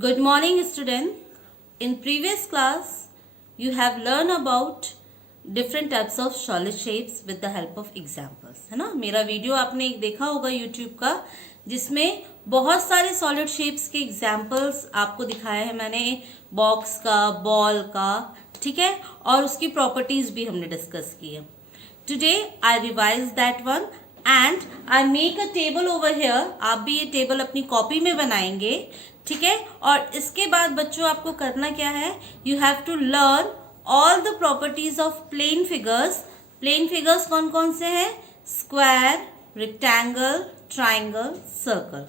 Good morning, student. In previous class, you have learned about different types of solid shapes with the help of examples. है ना, मेरा video आपने एक देखा होगा YouTube का, जिसमें बहुत सारे solid shapes के examples आपको दिखाए हैं मैंने, बॉक्स का, बॉल का, ठीक है, और उसकी प्रॉपर्टीज भी हमने डिस्कस की है. Today I revise that one and I make a table over here. आप भी ये टेबल अपनी कॉपी में बनाएंगे, ठीक है. और इसके बाद बच्चों आपको करना क्या है, you have to learn all the properties of plane figures. Plane figures कौन कौन से हैं? Square, rectangle, triangle, circle.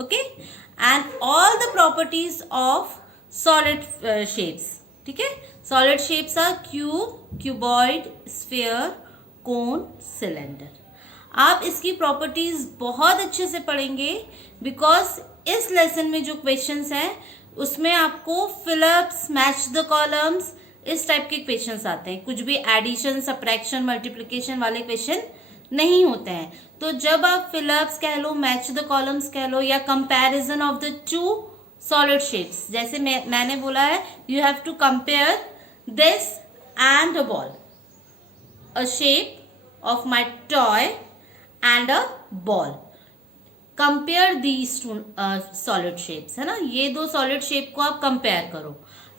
Okay, and all the properties of solid shapes. ठीक है, solid shapes are cube, cuboid, sphere, cone, cylinder. आप इसकी properties बहुत अच्छे से पढ़ेंगे बिकॉज इस लेसन में जो क्वेश्चंस हैं उसमें आपको फिलअप्स, मैच द कॉलम्स, इस टाइप के क्वेश्चंस आते हैं. कुछ भी एडिशन, सब्ट्रैक्शन, मल्टीप्लिकेशन वाले क्वेश्चन नहीं होते हैं. तो जब आप फिलअप्स कह लो, मैच द कॉलम्स कह लो, या comparison of the two solid shapes, जैसे मैंने बोला है you have to compare this and a ball, a shape of my toy and a ball. Compare these two solid shapes, है ना, ये दो सॉलिड शेप को आप कंपेयर करो.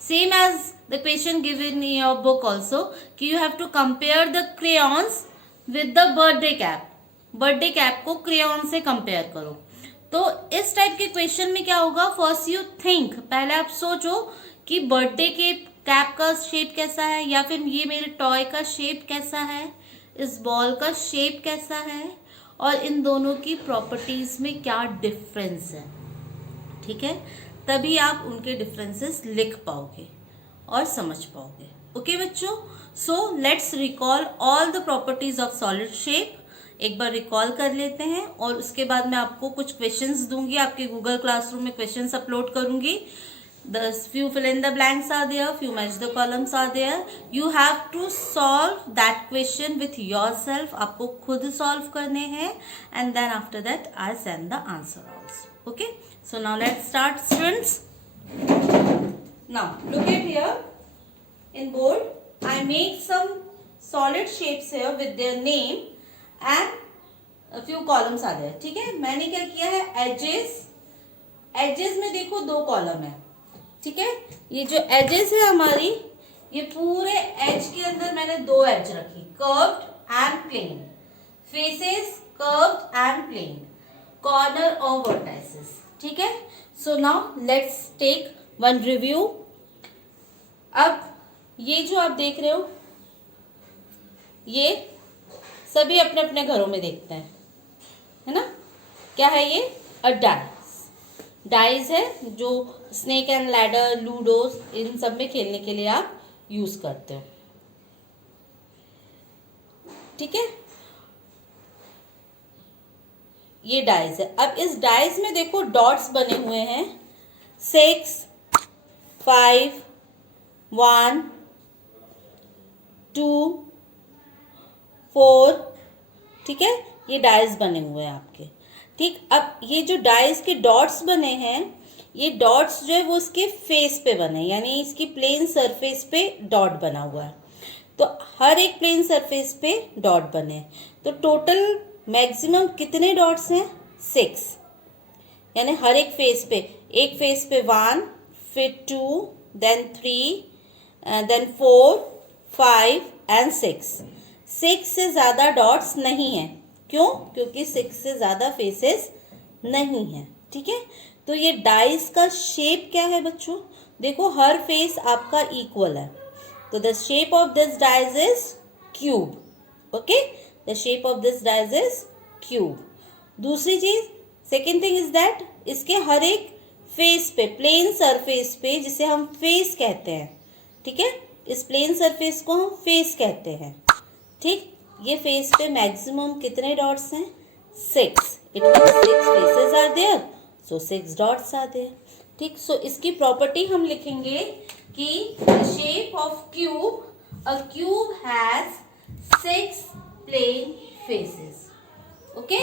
Same as the question given in your book also कि you have to compare the crayons with the birthday cap. Birthday cap को crayon से कंपेयर करो. तो इस टाइप के क्वेश्चन में क्या होगा, फर्स्ट यू थिंक, पहले आप सोचो कि बर्थडे के कैप का शेप कैसा है, या फिर ये मेरे टॉय का शेप कैसा है, इस बॉल का शेप कैसा है, और इन दोनों की प्रॉपर्टीज में क्या डिफरेंस है. ठीक है, तभी आप उनके डिफरेंसेस लिख पाओगे और समझ पाओगे. ओके बच्चों, so let's recall all the properties of solid shape. एक बार रिकॉल कर लेते हैं और उसके बाद मैं आपको कुछ क्वेश्चंस दूंगी. आपके गूगल क्लासरूम में क्वेश्चंस अपलोड करूंगी. The few fill in the blanks are there, few match the columns are there. You have to solve that question with yourself. आपको खुद solve करने हैं, and then after that I send the answer also. Okay, so now let's start, students. Now look at here in board. I make some solid shapes here with their name and a few columns are there. ठीक है, मैंने क्या किया है, edges. edges में देखो दो column है. ठीक है, ये जो एजेस है हमारी, ये पूरे एज के अंदर मैंने दो एज रखी, curved and plane. Faces curved and plane, corner और वर्टाइसेस. ठीक है, so now let's take one review. अब ये जो आप देख रहे हो, ये सभी अपने अपने घरों में देखते हैं, है ना. क्या है ये? अ डाई. डाइज है जो स्नेक एंड लैडर, लूडोस, इन सब में खेलने के लिए आप यूज करते हो. ठीक है, ये डाइज है. अब इस डाइज में देखो डॉट्स बने हुए हैं, 6, 5, 1, 2, 4. ठीक है, ये डाइज बने हुए हैं आपके. ठीक, अब ये जो डाइस के डॉट्स बने हैं, ये डॉट्स जो है वो इसके फेस पे बने, यानी इसकी प्लेन सरफेस पे डॉट बना हुआ है. तो हर एक प्लेन सरफेस पे डॉट बने, तो टोटल मैक्सिमम कितने डॉट्स हैं? 6. यानी हर एक फेस पे, एक फेस पे 1, फिर 2, देन 3, देन 4, 5 एंड 6. 6 से ज़्यादा डॉट्स नहीं है. क्यों? क्योंकि 6 से ज़्यादा फेसेस नहीं है. ठीक है, तो ये डाइस का शेप क्या है बच्चों? देखो हर फेस आपका इक्वल है, तो the shape of this dice is cube. Okay, the shape of this dice is cube. दूसरी चीज, सेकेंड थिंग इज दैट इसके हर एक फेस पे, प्लेन सरफेस पे, जिसे हम फेस कहते हैं, ठीक है, इस प्लेन सरफेस को हम फेस कहते हैं. ठीक, ये फेस पे मैक्सिमम कितने डॉट्स हैं? 6. It means 6 faces are there, so 6 dots are there. ठीक, सो इसकी प्रॉपर्टी हम लिखेंगे कि the shape of cube, a cube has 6 plane faces. Okay,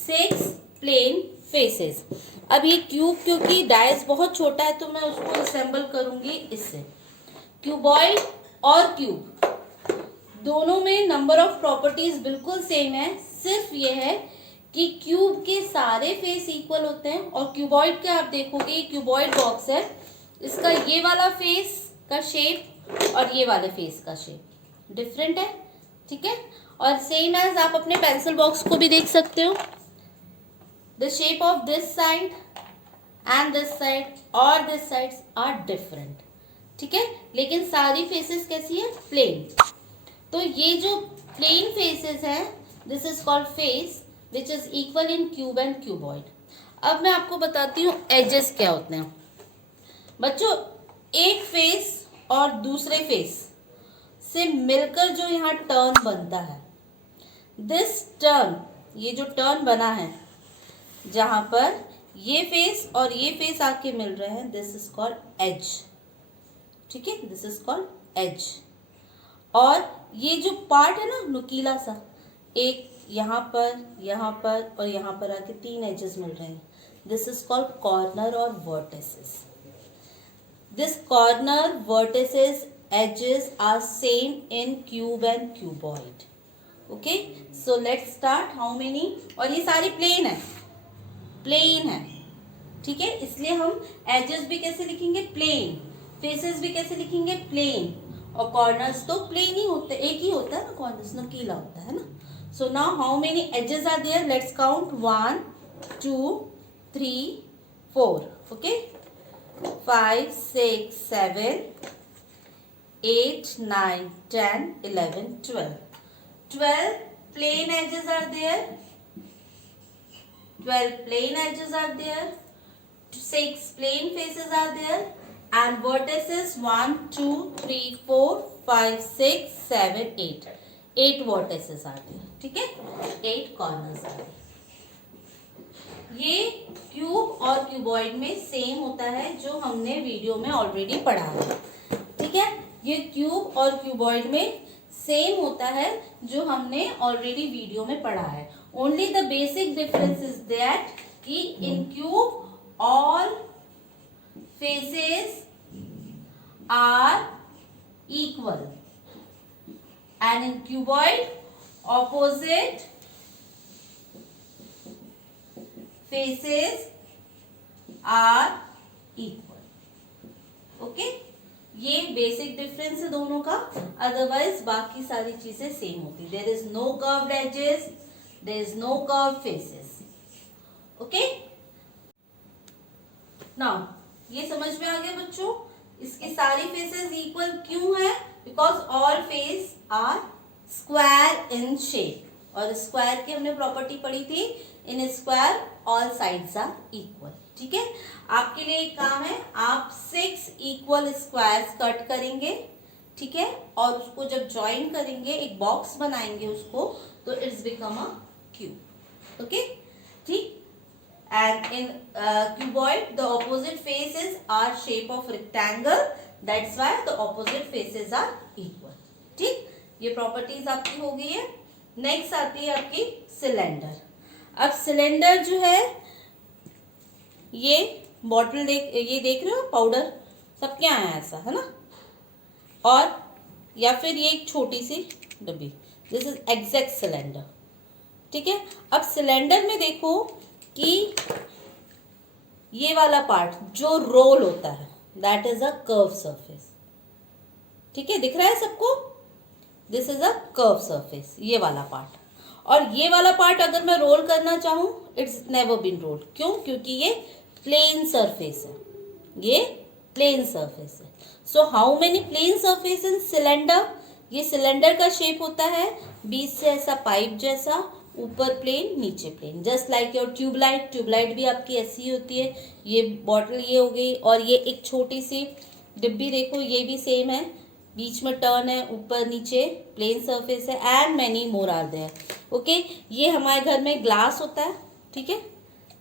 6 plane faces. अब ये क्यूब क्योंकि डायस बहुत छोटा है तो मैं उसको असेंबल करूंगी इससे। क्यूबॉइड और क्यूब दोनों में नंबर ऑफ प्रॉपर्टीज बिल्कुल सेम है, सिर्फ ये है कि क्यूब के सारे फेस इक्वल होते हैं और क्यूबॉइड के आप देखोगे ये क्यूबॉइड बॉक्स है, इसका ये वाला फेस का शेप और ये वाले फेस का शेप डिफरेंट है, ठीक है। और सेम एज आप अपने पेंसिल बॉक्स को भी देख सकते हो, the shape of this side and this side और दिस साइड आर डिफरेंट, ठीक है। लेकिन सारी फेसेस कैसी है, प्लेन। तो ये जो प्लेन फेसेस हैं, this is called face which is equal in cube and cuboid. अब मैं आपको बताती हूँ एजेस क्या होते हैं। बच्चों, एक फेस और दूसरे फेस से मिलकर जो यहाँ टर्न बनता है, दिस टर्न, ये जो टर्न बना है जहां पर ये फेस और ये फेस आके मिल रहे हैं, दिस इज कॉल्ड एज, ठीक है, दिस इज कॉल्ड एज। और ये जो पार्ट है ना नुकीला सा, एक यहाँ पर और यहाँ पर आके 3 एजेस मिल रहे हैं, दिस इज कॉल्ड कॉर्नर और vertices. This corner vertices edges are same in cube and cuboid. Okay, so let's start. How many, और ये सारी प्लेन है, प्लेन है, ठीक है, इसलिए हम एजेस भी कैसे लिखेंगे, प्लेन, फेसेस भी कैसे लिखेंगे, प्लेन, और कॉर्नर्स तो प्लेन ही होते, एक ही होता है ना, कॉर्नर्स नुकीला होता है ना। So now how many edges are there, let's count, 1 2 3 4, okay, 5 6 7 8 9 10 11 12 12 plain edges are there, 12 plain edges are there, 6 plain faces are there, and vertices 1 2 3 4 5 6 7 8, 8 vertices are there, ठीक है, 8 corners are there। ये cube और cuboid में same होता है जो हमने video में ऑलरेडी पढ़ा है, ठीक है। ये क्यूब और क्यूबॉइड में सेम होता है जो हमने ऑलरेडी वीडियो में पढ़ा है। Only the basic difference is that कि in cube all faces are equal and in cuboid opposite faces are equal. Okay, ये बेसिक डिफरेंस है दोनों का, अदरवाइज बाकी सारी चीजें सेम होती। There is no curved edges, there is no curved faces. Okay, now ये समझ में आ गया बच्चों, इसकी सारी फेसेस इक्वल क्यों है, because all face are square in shape, और स्क्वायर की हमने प्रॉपर्टी पढ़ी थी, in square all sides are equal, ठीक है। आपके लिए एक काम है, आप 6 इक्वल स्क्वायर्स कट करेंगे, ठीक है, और उसको जब ज्वाइन करेंगे, एक बॉक्स बनाएंगे उसको, तो it's become a cube. Okay, ठीक। And in cuboid the opposite faces are shape of rectangle, that's why the opposite faces are equal, ठीक। ये प्रॉपर्टीज आपकी हो गई है। नेक्स्ट आती है आपकी सिलेंडर। अब सिलेंडर जो है, ये बॉटल ये देख रहे हो, पाउडर सबके यहाँ है ऐसा, है ना, और या फिर ये एक छोटी सी डब्बी, दिस इज एग्जैक्ट सिलेंडर, ठीक है। अब सिलेंडर में देखो कि ये वाला पार्ट जो रोल होता है, that is a curve surface, ठीक है, दिख रहा है सबको, this is a curve surface, ये वाला पार्ट। और ये वाला पार्ट अगर मैं रोल करना चाहूं, इट्स नेवर बीन रोल्ड, क्यों, क्योंकि ये प्लेन सरफेस है, ये प्लेन सरफेस है। So how many plane surface in cylinder, ये सिलेंडर का शेप होता है बीच से ऐसा पाइप जैसा, ऊपर प्लेन नीचे plane, just like your tubelight. Tubelight भी आपकी ऐसी ही होती है। ये बॉटल ये हो गई, और ये एक छोटी सी डिब्बी देखो, ये भी सेम है, बीच में टर्न है, ऊपर नीचे प्लेन सरफेस है, and many more are there. Okay, ये हमारे घर में ग्लास होता है, ठीक है,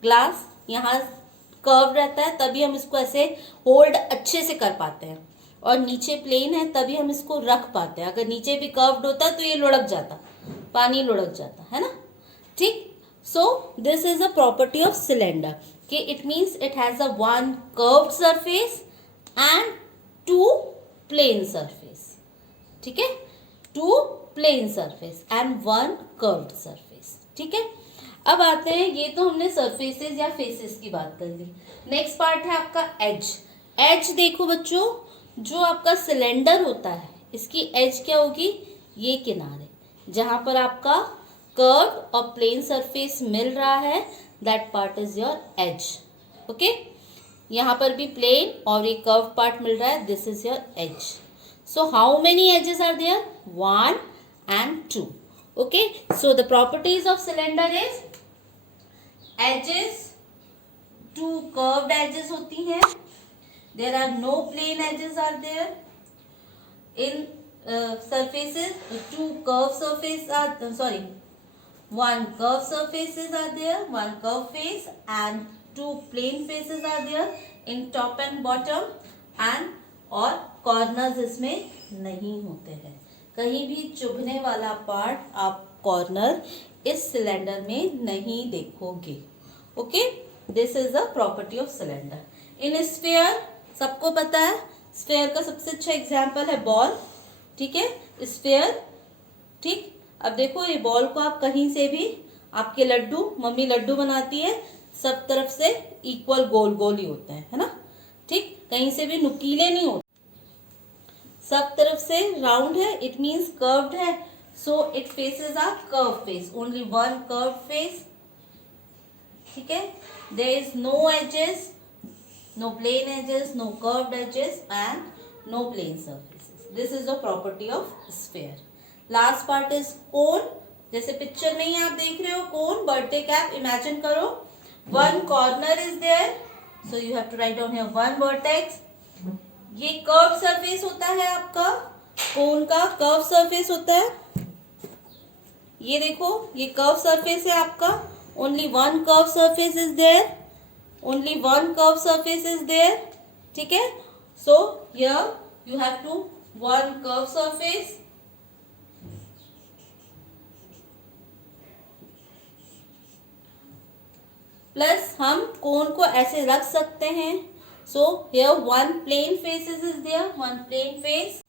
ग्लास यहाँ कर्व रहता है, तभी हम इसको ऐसे होल्ड अच्छे से कर पाते हैं, और नीचे प्लेन है तभी हम इसको रख पाते हैं। अगर नीचे भी कर्व्ड होता तो ये लुढ़क जाता, पानी लुढ़क जाता, है ना, ठीक। So this is a property of cylinder. Okay, it means it has a one curved surface and two plane surface. ठीक है, two plane surface and one curved surface. ठीक है, अब आते हैं, ये तो हमने surfaces या faces की बात कर ली. नेक्स्ट पार्ट है आपका एज. एज देखो बच्चों, जो आपका सिलेंडर होता है इसकी एज क्या होगी, ये किनारे जहां पर आपका कर्व और प्लेन सरफेस मिल रहा है, that part is your as. Okay, यहाँ पर भी प्लेन और एक कर्व पार्ट मिल रहा है, this is your edge. So how many edges are there, 1 and 2. Okay, so the properties of cylinder is edges, 2 curved edges होती हैं, there are no plane edges are there. In surfaces, 2 curved surfaces are one curved surfaces are there, one curved face and 2 plane faces are there in top and bottom. and और corners इसमें नहीं होते हैं, कहीं भी चुभने वाला part आप corner इस सिलेंडर में नहीं देखोगे. Okay, this is the property of cylinder. In sphere सबको पता है, स्फीयर का सबसे अच्छा एग्जाम्पल है बॉल. ठीक है, स्फीयर. ठीक, अब देखो ये बॉल को आप कहीं से भी, आपके लड्डू, मम्मी लड्डू बनाती है, सब तरफ से इक्वल गोल गोल ही होते हैं, है ना. ठीक, कहीं से भी नुकीले नहीं होते, सब तरफ से राउंड है, इट मीन्स कर्व्ड है. So it faces a curve face, only one curve face. ठीक है, there is no edges, no plane edges, no curved edges and no plane surfaces. This is the property of sphere. Last part is cone. जैसे picture में ही आप देख रहे हो cone, birthday cap, imagine करो, one corner is there, so you have to write down here one vertex. ये curved surface होता है आपका, cone का curved surface होता है. ये देखो, ये curved surface है आपका, only one curved surface is there, only one curved surface is there. ठीक है, so here you have to one curved surface plus हम कोन को ऐसे रख सकते हैं. so here one plane faces is there, one plane face,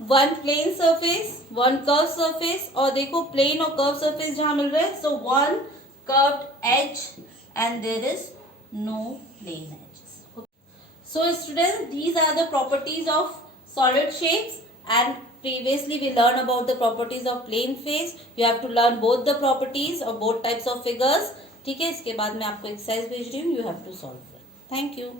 one plane surface, one curved surface. और देखो प्लेन और कर्व सरफेस जहां मिल रहे हैं, so one curved edge and there is no plane edges. So students, these are the properties of solid shapes, and previously we learned about the properties of plane face. You have to learn both the properties of both types of figures. ठीक है, इसके बाद मैं आपको exercise भेज रही हूँ, you have to solve it. Thank you.